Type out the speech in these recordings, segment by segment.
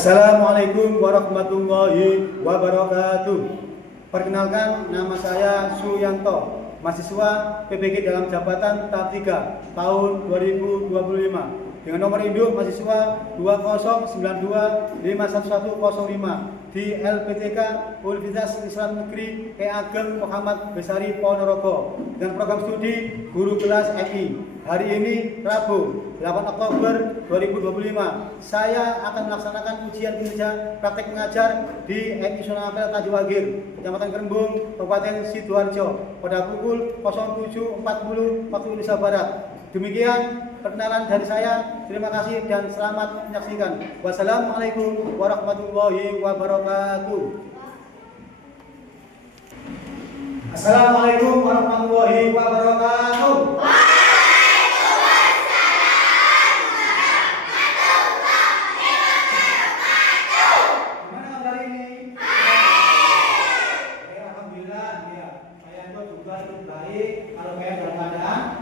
Assalamualaikum warahmatullahi wabarakatuh. Perkenalkan, nama saya Suyanto, mahasiswa PPG dalam jabatan tahap 3 tahun 2025 dengan nomor induk mahasiswa 2092511105 di LPTK Universitas Islam Negeri Ki Ageng Muhammad Besari Ponorogo dengan program studi guru kelas MI. Hari ini Rabu 8 Oktober 2025 saya akan melaksanakan ujian kinerja praktek mengajar di MI Sunapel Tanjung Wagir, Kecamatan Kerembung, Kabupaten Sidoarjo pada pukul 07.40 waktu Indonesia Barat. Demikian perkenalan dari saya. Terima kasih dan selamat menyaksikan. Wassalamualaikum warahmatullahi wabarakatuh. Assalamualaikum warahmatullahi wabarakatuh.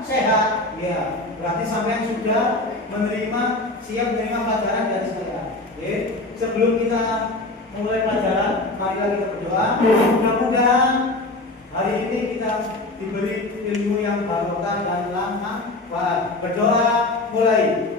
Sehat, ya. Berarti sampai sudah siap menerima pelajaran dari saya. Oke. Sebelum kita mulai pelajaran, marilah kita berdoa. Mudah-mudahan hari ini kita diberi ilmu yang barokah dan manfaat. Berdoa mulai.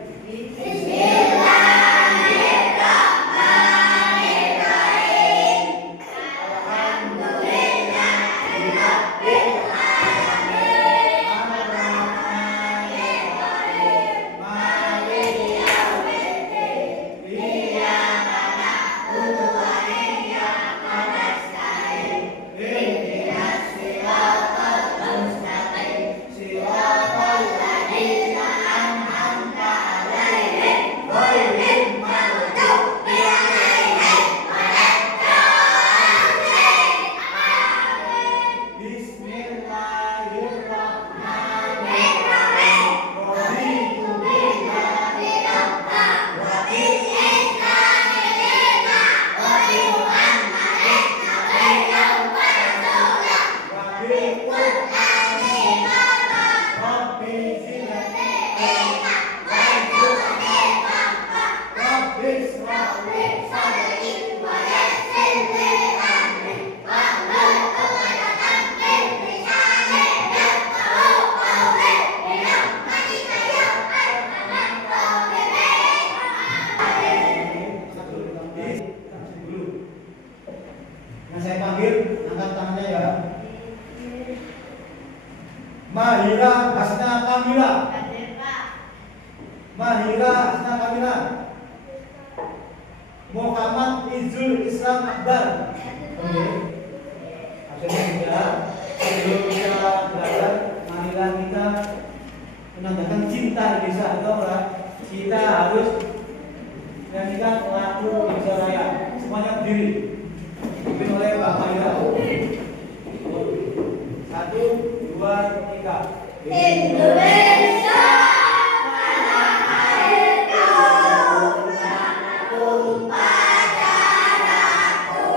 Saya panggil, angkat tangannya ya. Mahira Hasna Kamila. Mahira Hasna Kamila. Muhammad Izul Islam Akbar. Oke. Akhirnya kita sebelum kita belajar, marilah kita menandakan cinta Indonesia atau kita harus menyanyikan lagu Indonesia Raya. Semuanya berdiri. Dipimpin oleh Pak Mahira. 1, 2, 3. Indonesia tanah airku, tanahku padaku.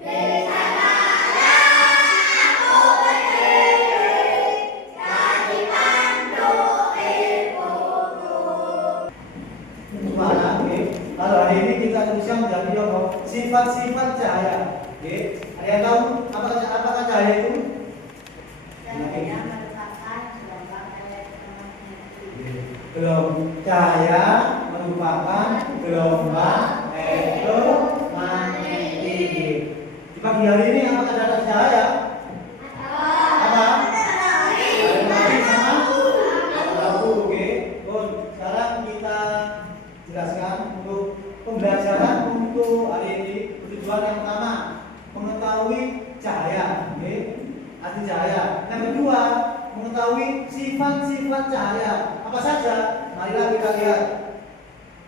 Di sanalah aku berdiri, jadi pandu ibuku. Suara, oke. Kalau hari ini kita tuliskan menjadi sifat-sifat cahaya. Oke. Ada yang tahu apakah cahaya itu? Cahaya merupakan gelombang elektromagnetik. Cahaya merupakan gelombang elektromagnetik. Di pagi hari ini apakah ada cahaya? Apa? Matahari sama lampu. Oke. Sekarang kita jelaskan untuk pembelajaran untuk hari ini. Tujuan yang pertama mengetahui cahaya, oke? Arti cahaya. Yang kedua mengetahui sifat-sifat cahaya. Apa saja? Marilah kita lihat.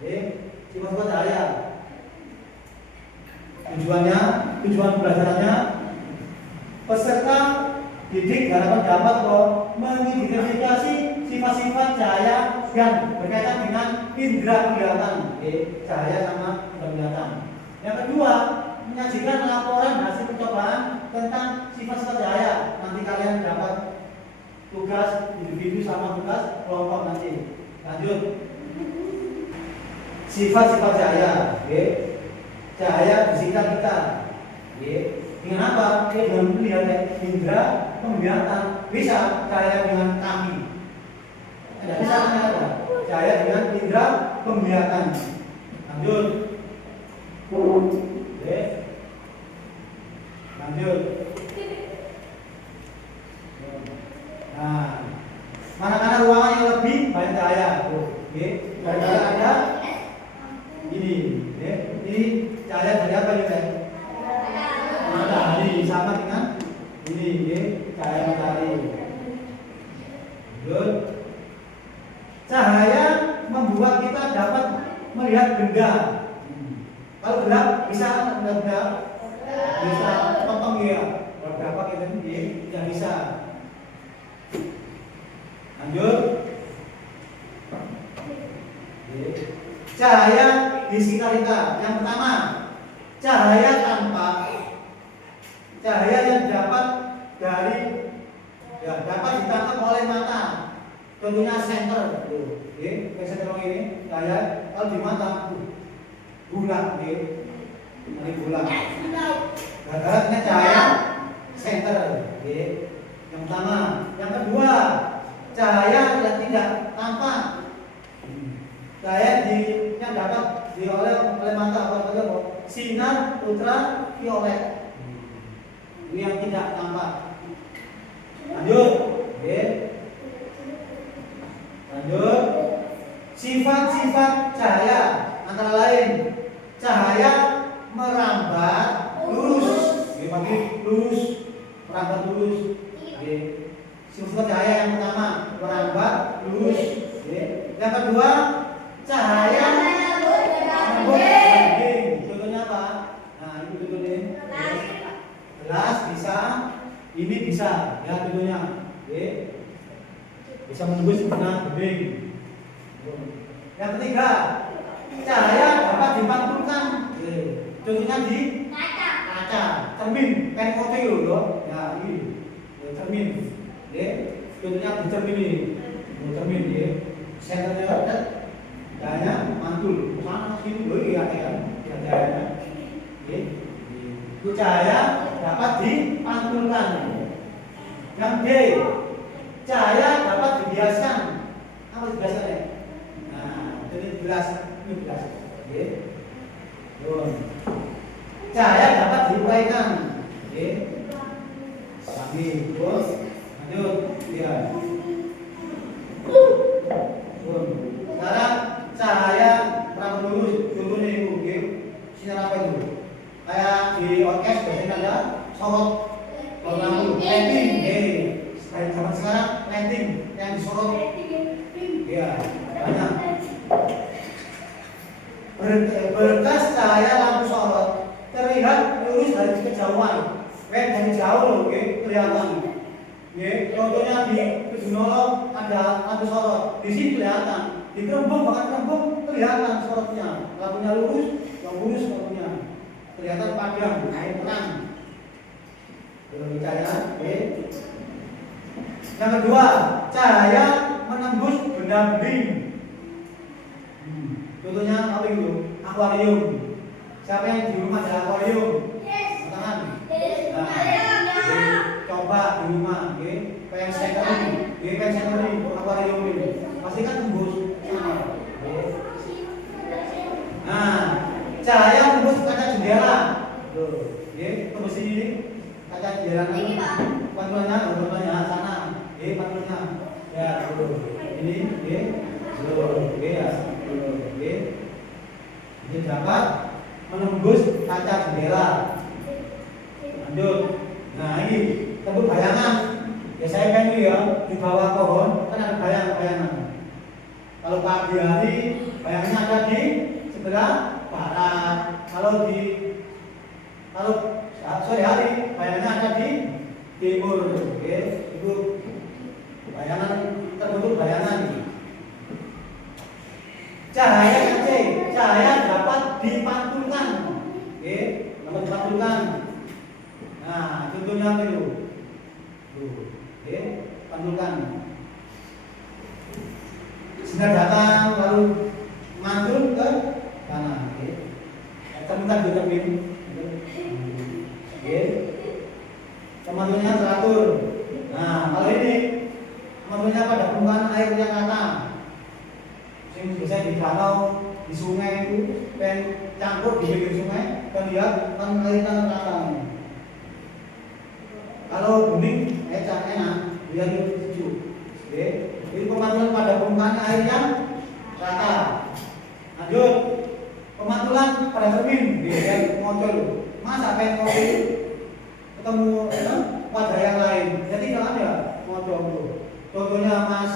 Oke, sifat-sifat cahaya. Tujuan pembelajarannya, peserta didik harapan dapat mengidentifikasi sifat-sifat cahaya yang berkaitan dengan indera penglihatan. Oke, cahaya sama indera penglihatan. Yang kedua, menyajikan laporan hasil percobaan tentang sifat-sifat cahaya. Nanti kalian dapat tugas individu sama tugas kelompok nanti. Lanjut. Sifat-sifat cahaya, oke. Cahaya di sekitar kita, oke. Dengan apa? Dengan melihat indera penglihatan. Bisa cahaya dengan kaki. Tidak bisa ada. Cahaya dengan indera penglihatan. Lanjut. Oke. Lanjut. Nah, mana-mana ruangan yang lebih banyak cahaya, oke. Gara-gara ada ini, oke. Ini cahaya dari apa ini, Teh? Matahari, sama dengan ini, oke. Cahaya matahari. Lanjut. Cahaya membuat kita dapat melihat benda. Kalau gelap bisa gelap, bisa potong ya. Kalau berapa kita ini tidak bisa. Lanjut. Cahaya di sekitar kita. Yang pertama, cahaya tampak. Cahaya yang dapat dapat ditangkap oleh mata. Contohnya senter, kayak senter ini, cahaya kalau di mata bulat, ini bulat. Gara-gara cahaya senter, yang pertama. Yang kedua, cahaya tidak tampak. Cahaya yang dapat oleh mata apa? Sinar ultraviolet. Ini yang tidak tampak. Lanjut, Lanjut. Sifat-sifat cahaya antara lain cahaya merambat lurus, lurus, merambat lurus. Sifat cahaya yang pertama merambat lurus. Yang kedua cahaya menembus. Contohnya apa? Nah, ini contohnya. Gelas bisa, ini bisa, ya contohnya. Bisa menembus benang bening. Yang ketiga, cahaya dapat dipantulkan. Contohnya di kaca, cermin, kayak foto loh. Ya ini, cermin. Contohnya di cermin ini, cermin ya. Senternya ada, cahaya mantul. Sana sini loh ya kan, cahayanya. Itu cahaya dapat dipantulkan. Yang D, cahaya dapat dibiaskan. Apa dibiaskan ya? Nah, ini gelas, oke. Cahaya dapat diuraikan, oke. Lagi, terus, lanjut, ya. Sekarang cahaya merambat lurus, contohnya itu, oke. Sinar apa itu? Kayak di orkes biasanya ada sorot, lampu, lighting, zaman sekarang lighting yang disorot, ya banyak. Berkas cahaya lampu sorot terlihat lurus dari kejauhan, dari jauh loh, kelihatan. Contohnya di Kedunolo ada lampu sorot, di sini kelihatan. Di Kerembung bahkan Kerembung kelihatan sorotnya, lampunya lurus, yang lurus lampunya kelihatan padam, air terang. Cahaya, Yang kedua, cahaya menembus benda bening. Contohnya apa itu? Akuarium. Siapa yang di rumah ada akuarium? Tangan. Nah, coba di rumah, pengen sekali, akuarium ini. Pasti kan tembus. Nah, cahaya tembus kaca jendela. Tembus ini kaca jendela. Pantulannya sana. Pantulannya. Ya, ini, ya. Ini dapat menembus kaca jendela. Lanjut. Nah, ini tembus bayangan. Ya saya kan ya di bawah pohon kan ada bayangan. Kalau pagi hari bayangannya ada di sebelah barat. Kalau sore hari bayangannya ada di timur. Itu bayangan, terbentuk bayangan. Cahaya yang C, cahaya dapat dipantulkan. Dapat dipantulkan. Nah, contohnya apa itu? Pantulkan. Sinar datang lalu mantul ke teratur. Nah, kalau ini maksudnya pada permukaan air yang rata. Yang biasanya di danau, di sungai itu, dan campur di pinggir sungai, dan lihat kan airnya rata. Kalau bening, enak, dia sejuk. Oke, jadi pemantulan pada permukaan air yang rata. Lanjut, pemantulan pada cermin, dia ngocol. Masa pengen kopi ketemu wajah yang lain, jadi jangan ya ngocol. Contohnya Mas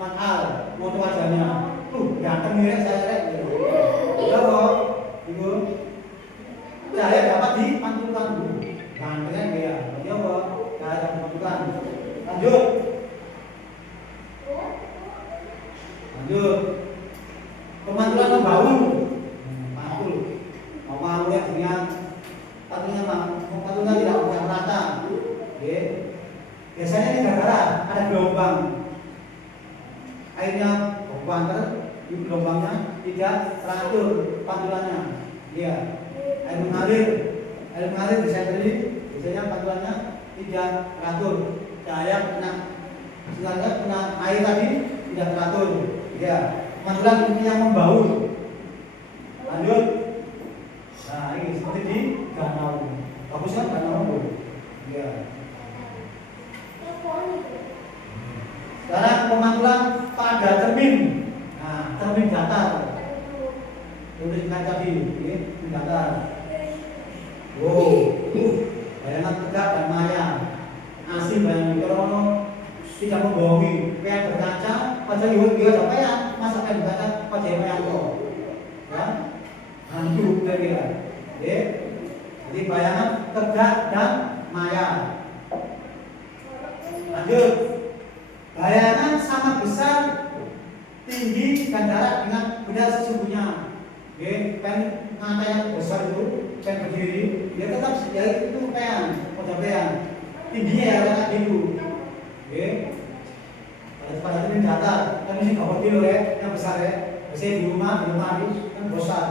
Al, foto wajahnya, ganteng mirip saya ya kok, ibu. Saya dapat dipantulkan dulu, gantengnya dia, ya kok, saya dapat dipantulkan. Lanjut, pemantulan membaur, pantul, mau lihat dengan pantulnya tidak rata, biasanya ini gara-gara ada gelombang. Airnya banter, di gelombangnya tidak teratur pantulannya. Iya, air mengalir bisa terjadi, biasanya pantulannya tidak teratur. Cahaya kena air tadi tidak teratur. Iya, pantulan ini yang membaur. Lanjut, nah ini seperti di danau. Bagus kan danau itu? Iya. Sekarang pemantulan pada cermin. Nah, cermin datar. Tuliskan tadi, ini datar. Bayangan tegak dan maya. Asing bayangan krono tidak membohongi. Kayak berkaca, pada dia sampai masa kayak berkaca pada yang kok. Ya, hantu kira-kira. Jadi bayangan tegak dan maya. Lanjut. Bayangan sama besar, tinggi dan jarak dengan benda sesungguhnya. Pen matanya besar itu, pen berdiri, dia tetap ya itu pen, tingginya ya kayak gitu. Pada ini datar, kan ini gambar kilo ya, yang besar ya. Biasanya di rumah ini kan besar.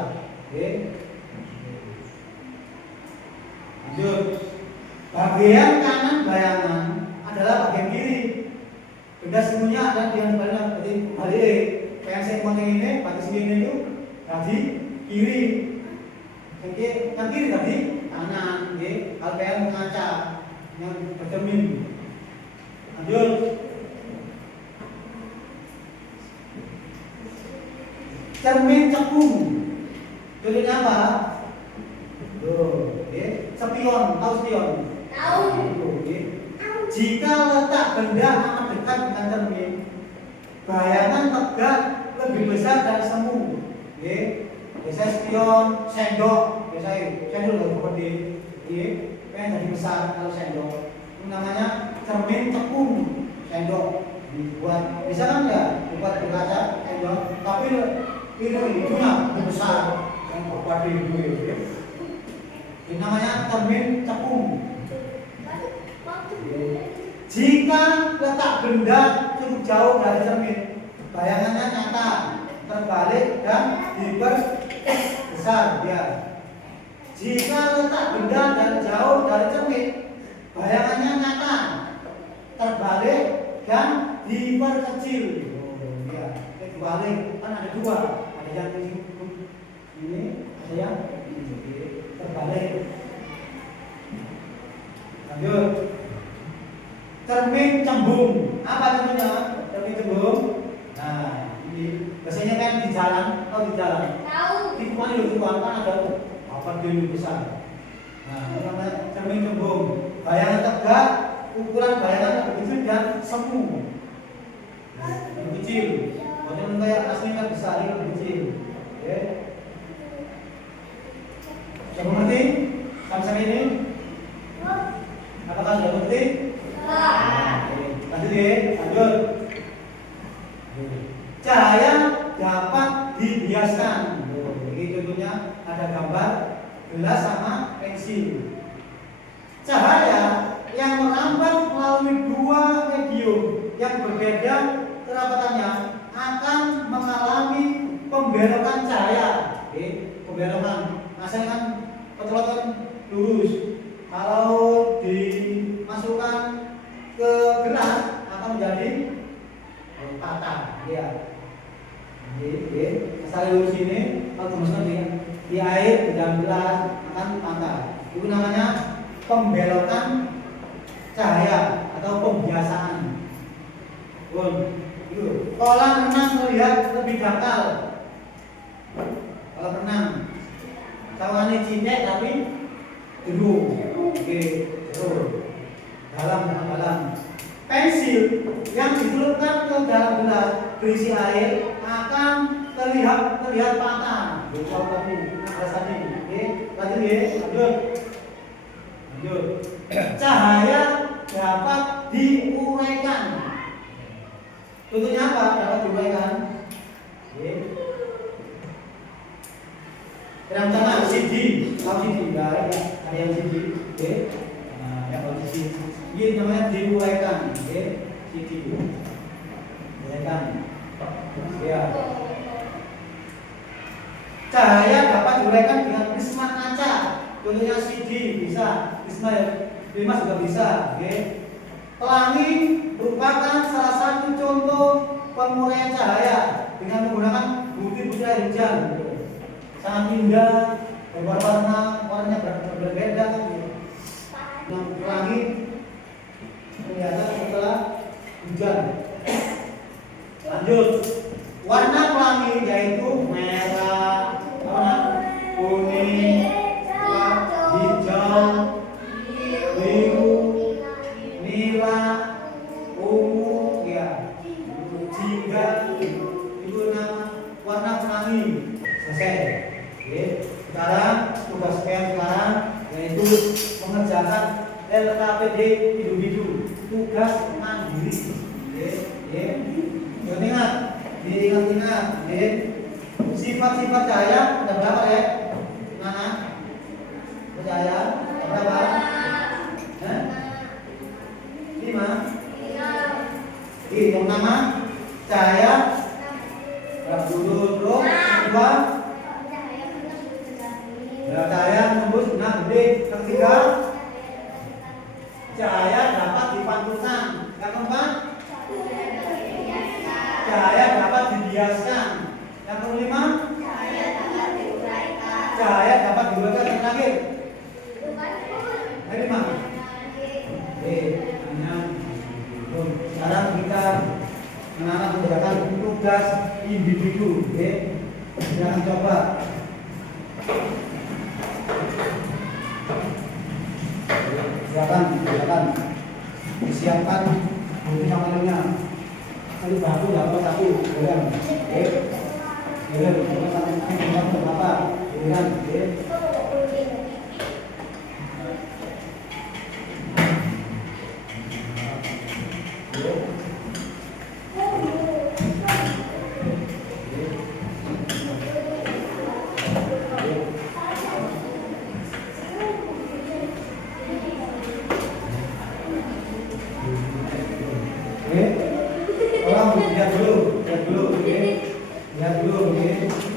Lanjut, bagian kanan bayangan adalah bagian kiri. Benda sembunyinya ada di sebelah berarti balik. Kayak saya ngomong ini, bagian sini itu tadi kiri. Yang kiri tadi kanan, kalau kayak mengaca yang bercermin. Lanjut. Cermin cekung. Contohnya apa? Spion, tahu spion? Tahu. Jika letak benda amat dekat dengan cermin, bayangan tegak lebih besar dari semu. Biasanya spion, sendok, biasanya sendok lebih gede, pengen jadi besar kalau sendok. Itu namanya cermin cekung, sendok. Dibuat, bisa kan ya? Dibuat berkaca, sendok. Tapi itu hidungnya lebih besar, yang berpadu itu. Ini namanya cermin cekung. Jika letak benda cukup jauh dari cermin, bayangannya nyata, terbalik dan diperbesar ya. Jika letak benda dan jauh dari cermin, bayangannya nyata, terbalik dan diperkecil. Ya, terbalik kan ada dua, ada yang ini, ada yang terbalik. Lanjut. Cermin cembung. Apa contohnya? Cermin cembung. Nah, ini biasanya kan di jalan, di jalan. Tahu. Tipuan itu kan ada apa dulu besar. Nah, ini namanya cermin cembung. Bayangan tegak, ukuran bayangan lebih kecil dan semu. Lebih kecil. Walaupun kayak aslinya besar, ini lebih kecil. Oke. Sudah mengerti? Sampai ini? Apakah sudah mengerti? Lanjut ya, lanjut. Cahaya dapat dibiaskan. Ini contohnya ada gambar gelas sama pensil. Cahaya yang merambat melalui dua medium yang berbeda kerapatannya akan mengalami pembelokan cahaya. Pembelokan. Asalnya kan pencolotan lurus. Kalau di cahaya atau pembiasaan. Kolam renang terlihat lebih dangkal. Kolam renang sawangannya cincin tapi jeru. Oke, jeru. Dalam. Pensil yang dicelupkan ke dalam gelas berisi air akan terlihat patah. Coba tadi, Oke, lanjut ya, lanjut. Cahaya dapat diuraikan. Contohnya apa? Dapat diuraikan. Oke. Pertama CD, tahu CD enggak? Ada yang CD, oke? Nah, yang posisi ini namanya diuraikan, oke? CD, diuraikan. Ya. Cahaya dapat diuraikan dengan prisma kaca. Contohnya CD bisa, prisma juga bisa, oke? Pelangi merupakan salah satu contoh penguraian cahaya dengan menggunakan bukti-bukti air hujan. Sangat indah, warnanya berbeda. Yang pelangi kelihatan setelah hujan. Lanjut, warna pelangi yaitu merah, kuning, hijau, biru, nila, ungu, ya, jingga, itu nama warna pelangi. Selesai. Oke. Sekarang tugas PM sekarang yaitu mengerjakan LKPD individu, tugas mandiri. Oke. Ingat, diingat. Oke. Sifat-sifat cahaya ada berapa ya? Mana? Cahaya berapa? 5. Yang pertama cahaya berapa dulu? Kedua cahaya menembus benang gede. Yang ketiga cahaya dapat dipantulkan. Yang keempat cahaya dapat dibiaskan. Yang kelima cahaya dapat diuraikan. Yang terakhir yang kelima. Sekarang kita mengerjakan tugas individu. Jangan coba. Silakan disiapkan bukti namanya. Tadi baku dapat satu, boleh. Berapa?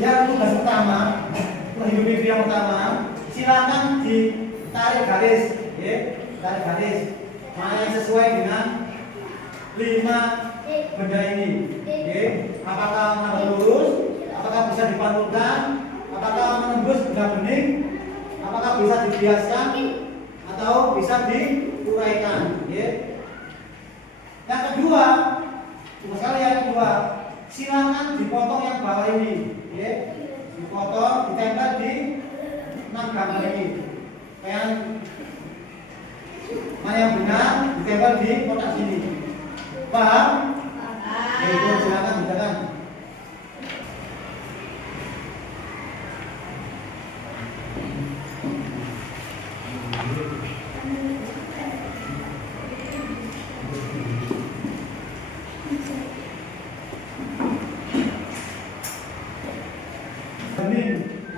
Yang tugas pertama, individu yang pertama, silakan ditarik garis, tarik garis mana yang sesuai dengan 5 benda ini. Apakah menambah lurus, apakah bisa dipantulkan, apakah menembus benda bening, apakah bisa dibiaskan atau bisa diuraikan. Yang kedua, yang kedua, silakan dipotong yang bawah ini, dipotong, ditempel di 6 gambar ini. Mana yang benar ditempel di kotak sini. Paham? Silakan silakan.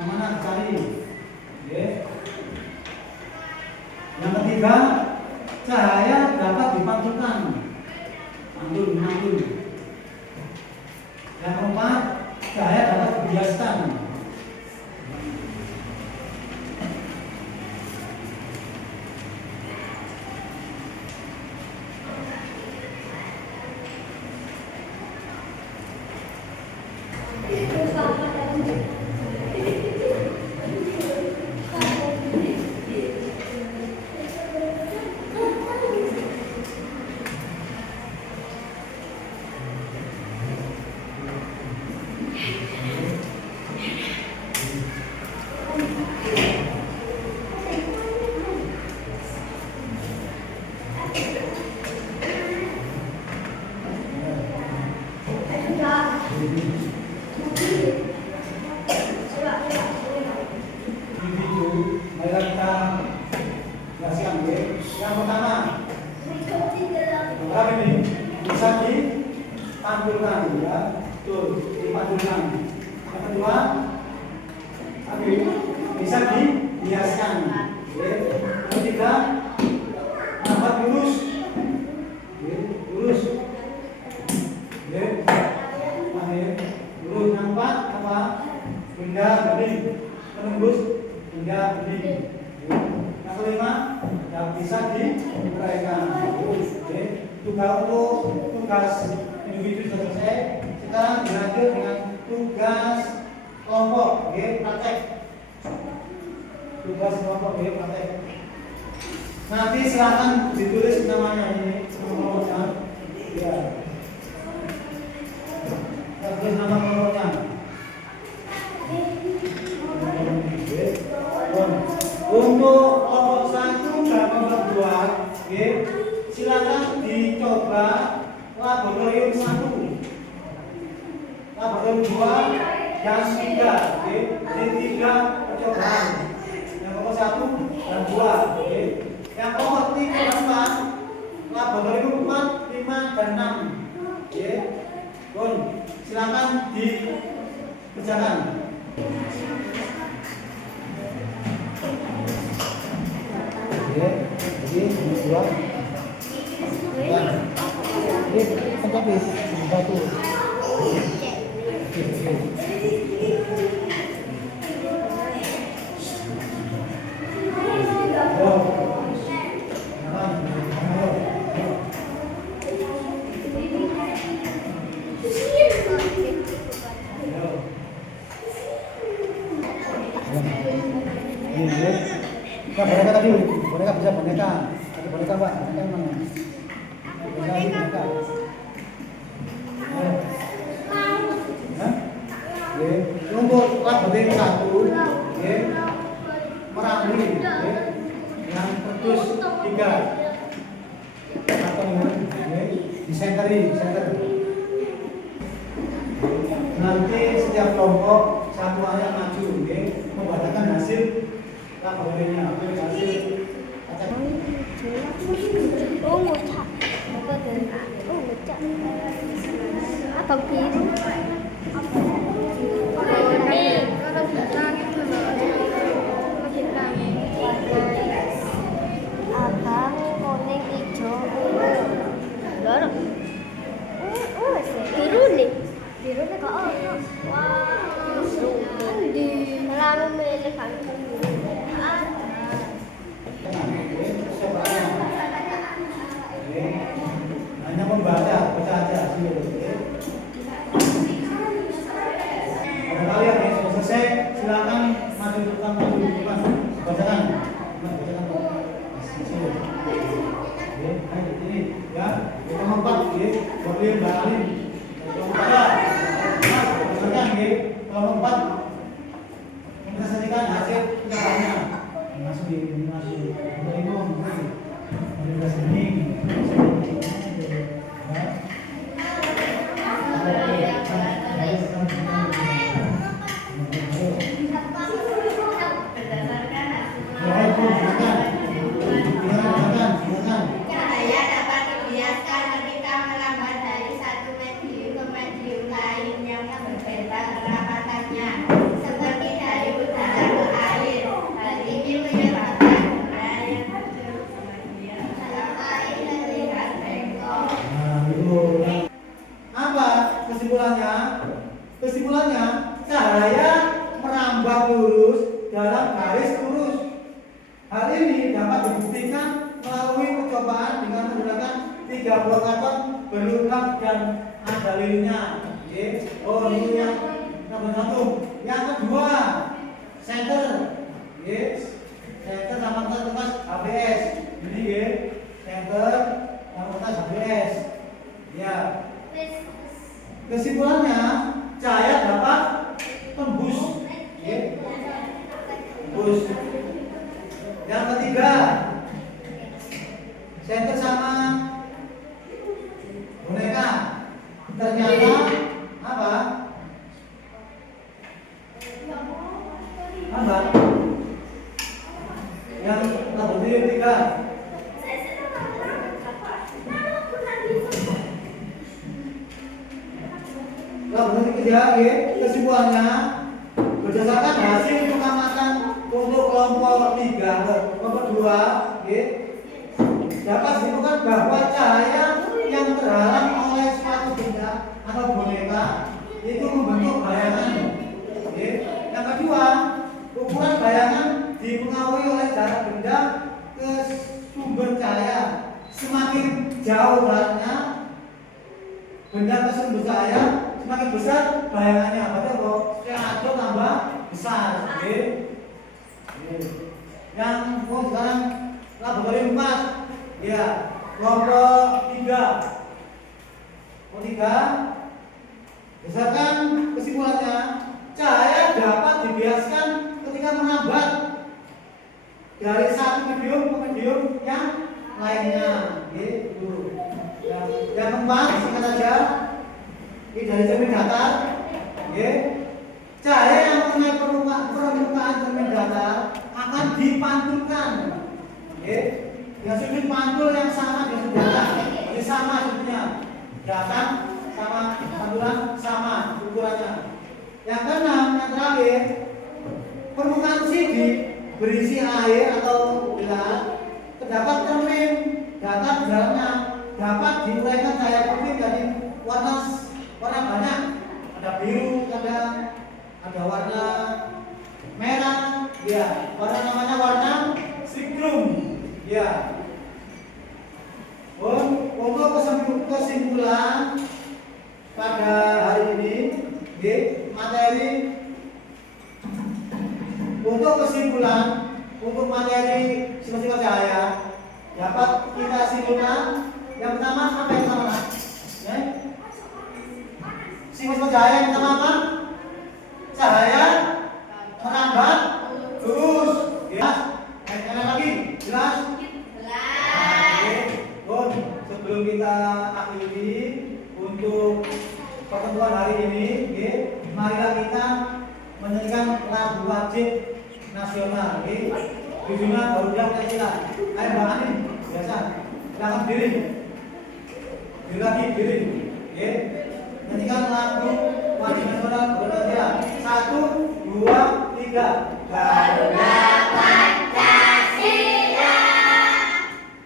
Mana cari? Yang ketiga, cahaya dapat dipantulkan. Mantul. Berapa ini? Bisa ditampilkan ya. Betul, ditampilkan. Yang kedua, oke, bisa dihiaskan. Oke. Yang ketiga, nampak lurus. Oke, lurus. Oke. Akhir lurus nampak apa? Hingga bening. Menembus hingga bening. Yang kelima, yang bisa diuraikan. Oke. Tugas individu sudah selesai. Sekarang dilanjut dengan tugas kelompok. Oke, praktek. Tugas kelompok, oke, praktek. Nanti silakan ditulis namanya ini, kelompoknya. Ya. Tulis nama kelompoknya. Untuk kelompok 1 dan kelompok 2, oke, silakan dicoba laboratorium 1, laboratorium 2, dan 3, oke, di 3 percobaan. Yang kelompok 1 dan 2, oke. Yang kelompok 3 dan 4, laboratorium 4, 5, dan 6, oke. Silakan dikerjakan. Oke, jadi ini 2. Ya. Ini kan tapi batu. Nah, boneka tadi, boneka bisa boneka. Ada boneka Pak, boneka mana? Boneka. Hah? Oke. Untuk laboratorium 1, oke. Merambi, oke. Yang terus 3. Atau oke. Disenteri. Nanti setiap kelompok satu ayat maju, oke. Membacakan hasil laboratoriumnya, oke. Hasil atau biru kuning kalau bisa gitu loh abang kuning hijau lor biru nih kok wah di lalu milih kan hanya baca aja hasil. Ada kalian yang sudah selesai, silakan maju ke depan. Bacakan hasil. Oke, ayo ini ya. Kita empat, oke. Boleh balik. Bacakan, oke. Kalau empat, kita sajikan hasil pencapaiannya. Masuk di masuk. Ada sini. Cahaya dapat dibiaskan ketika melambat dari satu medium ke medium lain yang berbeda kerapatannya, seperti dari udara ke air. Hal ini menyebabkan udara yang hancur sebagian dalam air terlihat bengkok. Apa kesimpulannya? Kesimpulannya, cahaya merambat lurus dalam garis lurus. Hal ini dapat dibuktikan melalui percobaan dengan menggunakan 3 blok karton berlubang dan ada lilin-nya. Oke. Oh, ini yang nomor 1. Yang kedua, center. Oke. Center sama kertas HBS. Ini ya, center sama kertas HBS. Ya. Kesimpulannya, cahaya dapat tembus. Oke. Tembus. Yang ketiga, center sama boneka. Ternyata apa? Apa? Yang laboratorium 3. ketiga, kesimpulannya berdasarkan hasil pengamatan untuk kelompok 3, kelompok 2, dapat ditemukan bahwa cahaya yang terhalang oleh suatu benda atau boneka itu membentuk bayangan. Yang kedua, ukuran bayangan dipengaruhi oleh jarak benda ke sumber cahaya. Semakin jauh jaraknya benda ke sumber cahaya, semakin besar bayangannya. Berarti kok atom tambah besar. Yang sekarang laboratorium 4, ya, kelompok 3. Berdasarkan kesimpulannya, cahaya dapat dibiaskan ketika merambat dari satu medium ke medium yang lainnya. Yang keempat, singkat saja, ini dari cermin datar. Cahaya yang mengenai permukaan cermin datar akan dipantulkan. Dengan sudut pantul yang sama dengan sudut datar. Jadi sama sudutnya. Datar sama pantulan sama ukurannya. Yang keenam, yang terakhir, permukaan CD berisi air atau gelas terdapat cermin datar di dalamnya, dapat diuraikan cahaya putih dari warna banyak. Ada biru, ada warna merah, ya, warna namanya warna spektrum, ya. Untuk kesimpulan pada hari ini, materi untuk materi sifat-sifat cahaya dapat kita simpulkan. Yang pertama apa yang pertama? Sifat-sifat cahaya yang pertama apa? Cahaya merambat lurus. Jelas? Lagi? Jelas? Sebelum kita akhiri untuk pertemuan hari ini, marilah kita menyanyikan lagu wajib nasional. Judulnya baru bilang Pancasila. Ayo Mbak Ani, biasa. Silakan berdiri. Berdiri lagi, berdiri. Nyanyikan lagu wajib nasional Pancasila. 1, 2, 3. Garuda Pancasila,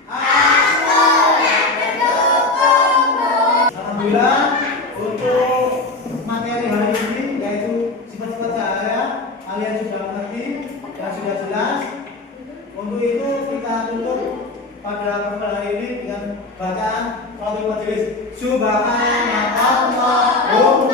aku yang mendukungmu. Alhamdulillah, untuk materi hari ini yaitu sifat-sifat cahaya kalian sudah mengerti dan sudah jelas. Untuk itu kita tutup pada pertemuan hari ini dengan bacaan Salatul Majelis. Subhanallahumma wa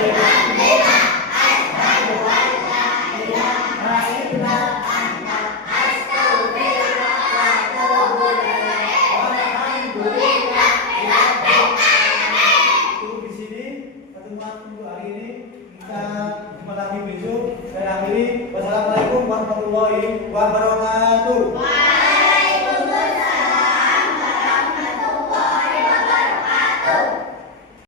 bihamdihi asyhadu an la ilaha illa anta astaghfiruka wa atubu ilaik. Walhamdulillahi rabbil alamin. Cukup di sini pertemuan untuk hari ini. Kita jumpa lagi besok. Saya akhiri. Wassalamualaikum warahmatullahi wabarakatuh.